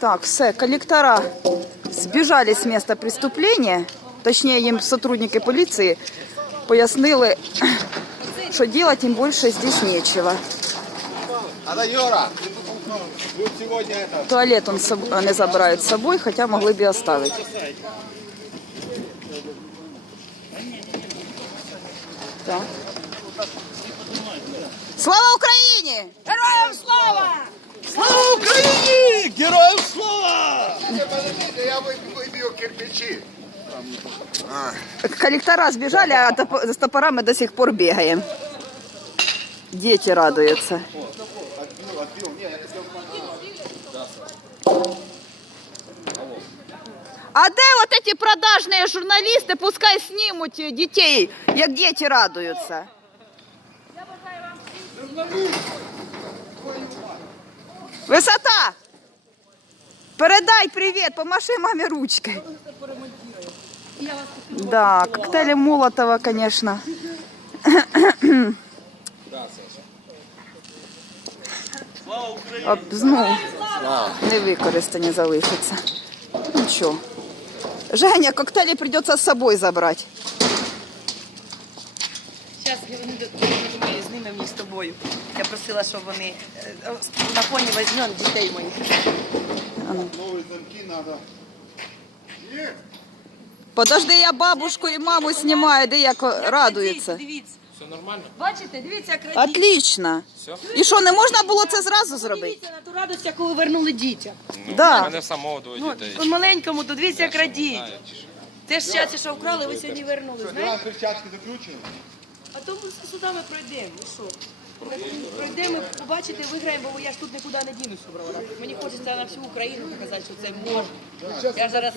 Так, все, коллектора сбежали с места преступления. Точнее, им сотрудники полиции пояснили, что делать им больше здесь нечего. Это. Туалет он не забирает с собой, хотя могли бы и оставить. Так. Слава Україні! Героям! Слава я кирпичи. Коллектора сбежали, а топ- с топорами до сих пор бегаем. Дети радуются. А де вот эти продажные журналисты, пускай снимут детей, як дети радуются. Висота! Передай привет, помаши маме ручкой. Да, коктейли Молотова, конечно. Об, ну, не використані залишаться. Нічого. Женя, коктейлі придется з собою забрати. Зараз думаю, з ними мені з тобою. Я просила, щоб вони е, на фоні візьмемо дітей моїх. Новые замки надо. Нет. Подожди, я бабушку і маму знімаю, де як радується. Дивіться. Все нормально? Бачите, дивіться, як радіють. Отлично. І що, не можна було це зразу зробити? Дивіться на ту радість, яку ви вернули дітям. Да. Мене самого двоє Ну, дітей. маленькому, то дивіться, як радіють. Це ж щастя, що вкрали, ви сьогодні вернули, знаєте? Раз перчатки заключены. А то ми сюди пройдемо, і що? Пройдемо, побачите, виграємо, бо я ж тут нікуди не дінусь у Мені хочеться на всю Україну показати, що це можна. Я зараз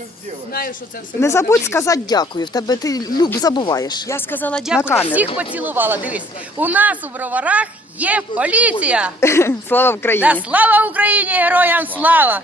знаю, що це все Не забудь сказати дякую. В тебе ти люб забуваєш. Я сказала дякую, всіх поцілувала. Дивись, у нас у Броварах є поліція. Слава Україні! Україні! слава Україні, героям слава!